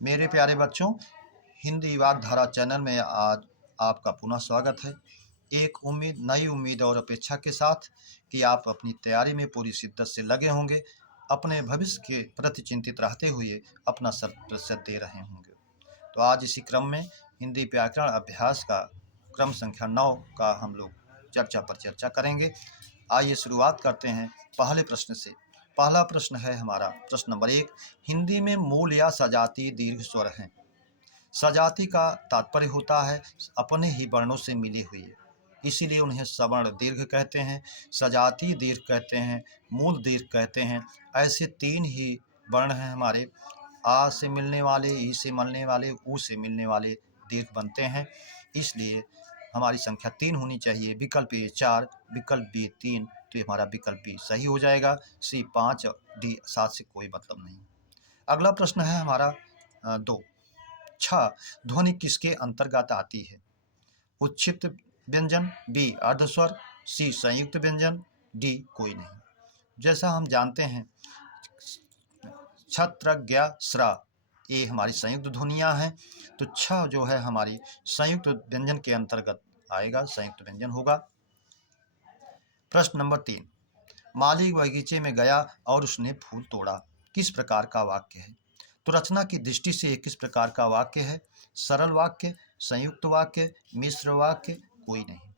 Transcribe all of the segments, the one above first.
मेरे प्यारे बच्चों, हिंदी वागधारा चैनल में आज आपका पुनः स्वागत है। एक नई उम्मीद और अपेक्षा के साथ कि आप अपनी तैयारी में पूरी शिद्दत से लगे होंगे, अपने भविष्य के प्रति चिंतित रहते हुए अपना शत प्रतिशत दे रहे होंगे। तो आज इसी क्रम में हिंदी व्याकरण अभ्यास का क्रम संख्या 9 का हम लोग चर्चा करेंगे। आइए शुरुआत करते हैं पहले प्रश्न से। पहला प्रश्न है हमारा प्रश्न नंबर 1। हिंदी में मूल या सजातीय दीर्घ स्वर हैं। सजाति का तात्पर्य होता है अपने ही वर्णों से मिली हुई, इसीलिए उन्हें सवर्ण दीर्घ कहते हैं, सजातीय दीर्घ कहते हैं, मूल दीर्घ कहते हैं। ऐसे तीन ही वर्ण हैं हमारे। आ से मिलने वाले, ई से मिलने वाले, ऊ से मिलने वाले दीर्घ बनते हैं। इसलिए हमारी संख्या 3 होनी चाहिए। विकल्प ए 4, विकल्प बी 3, तो हमारा विकल्प बी सही हो जाएगा। सी 5, डी 7 से कोई मतलब नहीं। अगला प्रश्न है हमारा 2। छ ध्वनि किसके अंतर्गत आती है? उच्छिष्ट व्यंजन, बी अर्धस्वर, सी संयुक्त व्यंजन, डी कोई नहीं। जैसा हम जानते हैं छत्र ज्ञ स्रा ये हमारी संयुक्त ध्वनियां हैं, तो छ जो है हमारी संयुक्त व्यंजन के अंतर्गत आएगा, संयुक्त व्यंजन होगा। प्रश्न नंबर 3। माली बगीचे में गया और उसने फूल तोड़ा, किस प्रकार का वाक्य है? तो रचना की दृष्टि से किस प्रकार का वाक्य है? सरल वाक्य, संयुक्त वाक्य, मिश्र वाक्य, कोई नहीं।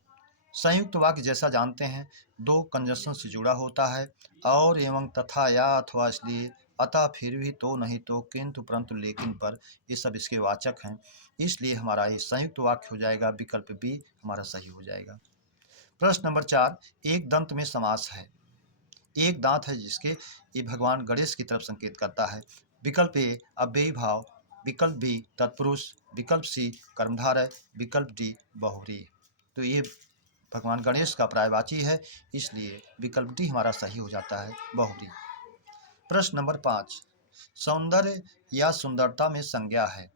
संयुक्त वाक्य जैसा जानते हैं दो कंजंक्शन से जुड़ा होता है, और एवं तथा या अथवा इसलिए अतः फिर भी तो नहीं तो किंतु परंतु लेकिन पर, ये सब इसके वाचक हैं। इसलिए हमारा ये संयुक्त वाक्य हो जाएगा, विकल्प बी हमारा सही हो जाएगा। प्रश्न नंबर 4। एक दंत में समास है। एक दांत है जिसके, ये भगवान गणेश की तरफ संकेत करता है। विकल्प ए अव्ययी भाव, विकल्प बी तत्पुरुष, विकल्प सी कर्मधारय, विकल्प डी बहुव्रीहि। तो ये भगवान गणेश का पर्यायवाची है, इसलिए विकल्प डी हमारा सही हो जाता है, बहुव्रीहि। प्रश्न नंबर 5। सौंदर्य या सुंदरता में संज्ञा है।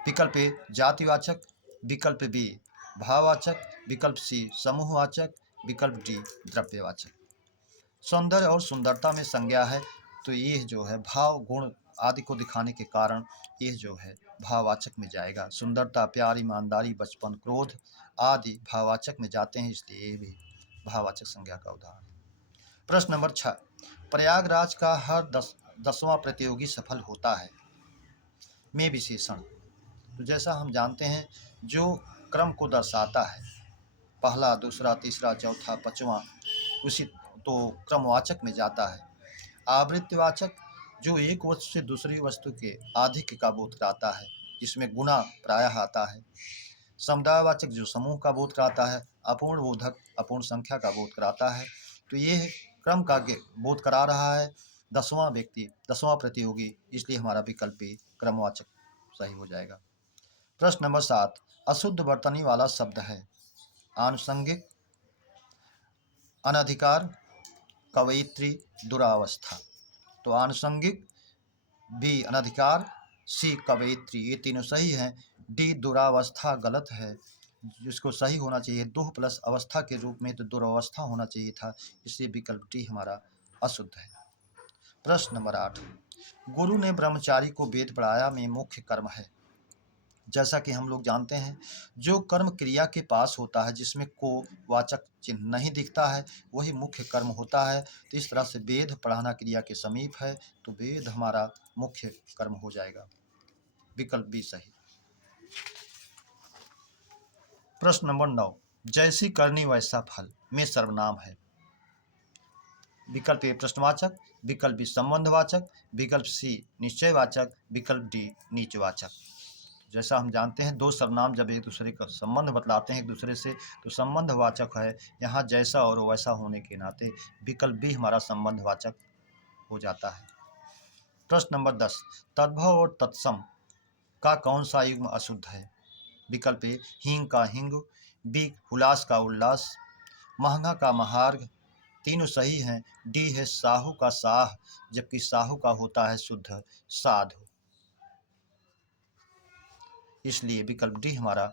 विकल्प ए जातिवाचक, विकल्प बी भाववाचक, विकल्प सी समूहवाचक, विकल्प डी द्रव्यवाचक। सौंदर्य और सुंदरता में संज्ञा है, तो ये जो है भाव गुण आदि को दिखाने के कारण ये जो है भाववाचक में जाएगा। सुंदरता, प्यार, ईमानदारी, बचपन, क्रोध आदि भाववाचक में जाते हैं, इसलिए ये भी भाववाचक संज्ञा का उदाहरण है। प्रश्न नंबर 6। प्रयागराज का हर 10वां प्रतियोगी सफल होता है में विशेषण। तो जैसा हम जानते हैं जो क्रम को दर्शाता है, पहला, दूसरा, तीसरा, चौथा, पांचवा, उसी तो क्रमवाचक में जाता है। आवृत्तिवाचक जो एक वस्तु से दूसरी वस्तु के आधिक्य का बोध कराता है, जिसमें गुना प्रायः आता है। समुदायवाचक जो समूह का बोध कराता है। अपूर्ण बोधक अपूर्ण संख्या का बोध कराता है। तो ये क्रम का बोध करा रहा है 10वां व्यक्ति, 10वां प्रतियोगी, इसलिए हमारा विकल्प भी क्रमवाचक सही हो जाएगा। प्रश्न नंबर 7। अशुद्ध वर्तनी वाला शब्द है। आनुषंगिक, अनधिकार, कवयित्री, दुरावस्था। तो आनुषंगिक, बी अनधिकार, सी कवयित्री, ये तीनों सही हैं। डी दुरावस्था गलत है, जिसको सही होना चाहिए दुह प्लस अवस्था के रूप में, तो दुरावस्था होना चाहिए था, इसलिए विकल्प डी हमारा अशुद्ध है। प्रश्न नंबर 8। गुरु ने ब्रह्मचारी को वेद पढ़ाया में मुख्य कर्म है। जैसा कि हम लोग जानते हैं जो कर्म क्रिया के पास होता है, जिसमें को वाचक चिन्ह नहीं दिखता है, वही मुख्य कर्म होता है। तो इस तरह से वेद पढ़ाना क्रिया के समीप है, तो वेद हमारा मुख्य कर्म हो जाएगा, विकल्प बी सही। प्रश्न नंबर 9। जैसी करनी वैसा फल में सर्वनाम है। विकल्प ए प्रश्नवाचक, विकल्प बी संबंधवाचक, विकल्प सी निश्चयवाचक, विकल्प डी नीचवाचक। जैसा हम जानते हैं दो सर्वनाम जब एक दूसरे का संबंध बतलाते हैं एक दूसरे से, तो संबंधवाचक है। यहाँ जैसा और वैसा होने के नाते विकल्प बी हमारा संबंधवाचक हो जाता है। प्रश्न नंबर 10। तद्भव और तत्सम का कौन सा युग्म अशुद्ध है? विकल्प ए हींग का हिंग, बी हुलास का उल्लास, महंगा का महार्घ, तीनों सही हैं। डी है साहू का साह, जबकि साहू का होता है शुद्ध साधु, इसलिए विकल्प डी हमारा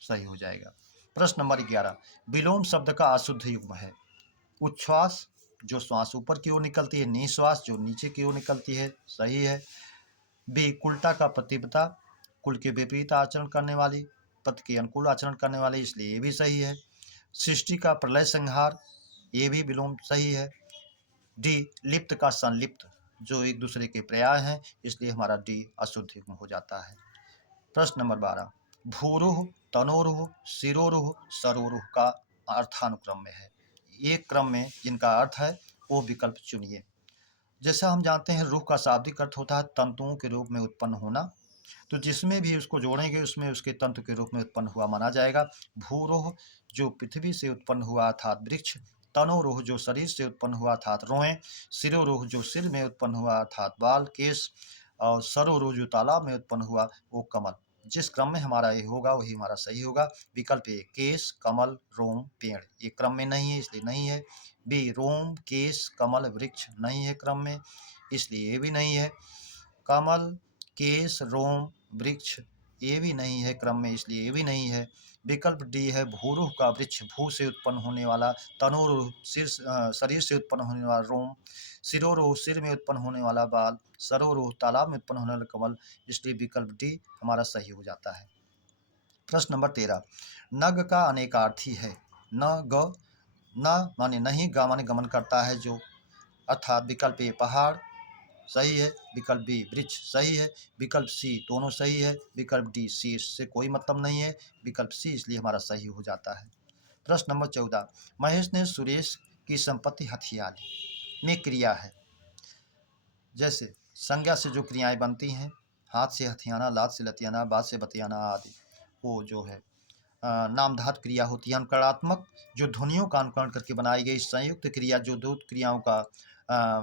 सही हो जाएगा। प्रश्न नंबर 11। विलोम शब्द का अशुद्ध युग्म है। उच्छ्वास, जो श्वास ऊपर की ओर निकलती है, निश्वास जो नीचे की ओर निकलती है, सही है। बी, कुलटा का प्रतिपदा, कुल के विपरीत आचरण करने वाली, पति के अनुकूल आचरण करने वाली, इसलिए ये भी सही है। सृष्टि का प्रलय संहार, ये भी विलोम सही है। डी, लिप्त का संलिप्त, जो एक दूसरे के पर्याय हैं, इसलिए हमारा डी अशुद्ध हो जाता है। प्रश्न नंबर 12, भूरुह, तनोरुह, शिरोरुह, सरोरुह का अर्थानुक्रम में है। एक क्रम में जिनका अर्थ है वो विकल्प चुनिए। जैसा हम जानते हैं रूह का शाब्दिक अर्थ होता है तंतुओं के रूप में उत्पन्न होना, तो जिसमें भी उसको जोड़ेंगे उसमें उसके तंतु के रूप में उत्पन्न हुआ माना जाएगा। भूरोह जो पृथ्वी से उत्पन्न हुआ अर्थात वृक्ष, तनोरोह जो शरीर से उत्पन्न हुआ अर्थात रोएं, शिरोरोह जो सिर में उत्पन्न हुआ अर्थात बाल केश, और सरोरोह जो तालाब में उत्पन्न हुआ वो कमल। जिस क्रम में हमारा ये होगा वही हमारा सही होगा। विकल्प ए, केश कमल रोम पेड़, ये क्रम में नहीं है इसलिए नहीं है। बी, रोम केश कमल वृक्ष नहीं है क्रम में, इसलिए ये भी नहीं है। कमल केश रोम वृक्ष, ये भी नहीं है क्रम में, इसलिए ये भी नहीं है। विकल्प डी है, भूरुह का वृक्ष, भू से उत्पन्न होने वाला, तनोरुह शरीर से उत्पन्न होने वाला रोम, शिरोरुह सिर में उत्पन्न होने वाला बाल, सरोरुह तालाब में उत्पन्न होने वाला कमल, इसलिए विकल्प डी हमारा सही हो जाता है। प्रश्न नंबर 13, नग का अनेकार्थी है। न ग, न माने नहीं, ग माने गमन करता है जो, अर्थात विकल्प ए पहाड़ सही है, विकल्प बी वृक्ष सही है, विकल्प सी दोनों सही है, विकल्प डी सी इससे कोई मतलब नहीं है, विकल्प सी इसलिए हमारा सही हो जाता है। प्रश्न नंबर 14, महेश ने सुरेश की संपत्ति हथियाली में क्रिया है। जैसे संज्ञा से जो क्रियाएं बनती हैं, हाथ से हथियाना, लात से लतियाना, बात से बतियाना आदि, वो जो है नामधात क्रिया होती है। अनुकरणात्मक जो ध्वनियों का अनुकरण करके बनाई गई संयुक्त क्रिया जो दो क्रियाओं का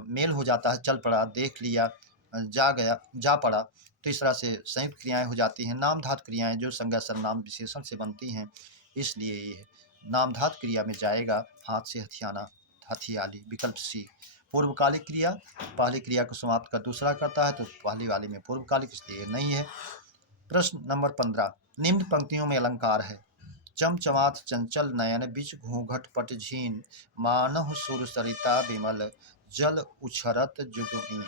मेल हो जाता है, चल पड़ा, देख लिया, जा गया, जा पड़ा, तो इस तरह से संयुक्त क्रियाएं हो जाती हैं। नामधात क्रियाएं जो संज्ञा सर्वनाम विशेषण से बनती हैं, इसलिए ये नामधात क्रिया में जाएगा हाथ से हथियाना, हथियाली, विकल्प सी। पूर्वकालिक क्रिया पहली क्रिया को समाप्त कर दूसरा करता है, तो पहली वाली में पूर्वकालिक, इसलिए नहीं है। प्रश्न नंबर 15, निम्न पंक्तियों में अलंकार है। चमचमात चंचल नयन, बिच घूंघट पट झीन, मानह सुर सरिता विमल, जल उछरत जुगमीन।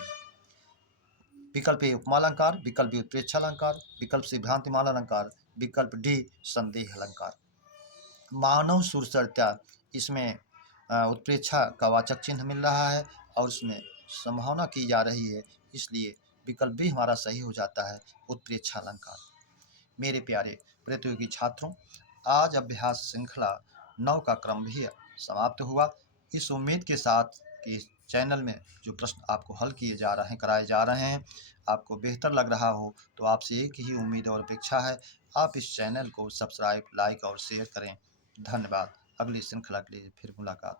विकल्प ए उपमालंकार, विकल्प बी उत्प्रेक्षालंकार, विकल्प सी भ्रांतिमान अलंकार, विकल्प डी संदेह अलंकार। मानव सुर सरिता, इसमें उत्प्रेक्षा का वाचक चिन्ह मिल रहा है और उसमें संभावना की जा रही है, इसलिए विकल्प भी हमारा सही हो जाता है, उत्प्रेक्षा अलंकार। मेरे प्यारे प्रतियोगी छात्रों, आज अभ्यास श्रृंखला 9 का क्रम भी समाप्त हुआ। इस उम्मीद के साथ कि इस चैनल में जो प्रश्न आपको हल किए जा रहे हैं, कराए जा रहे हैं, आपको बेहतर लग रहा हो, तो आपसे एक ही उम्मीद और अपेक्षा है, आप इस चैनल को सब्सक्राइब, लाइक और शेयर करें। धन्यवाद। अगली श्रृंखला के लिए फिर मुलाकात।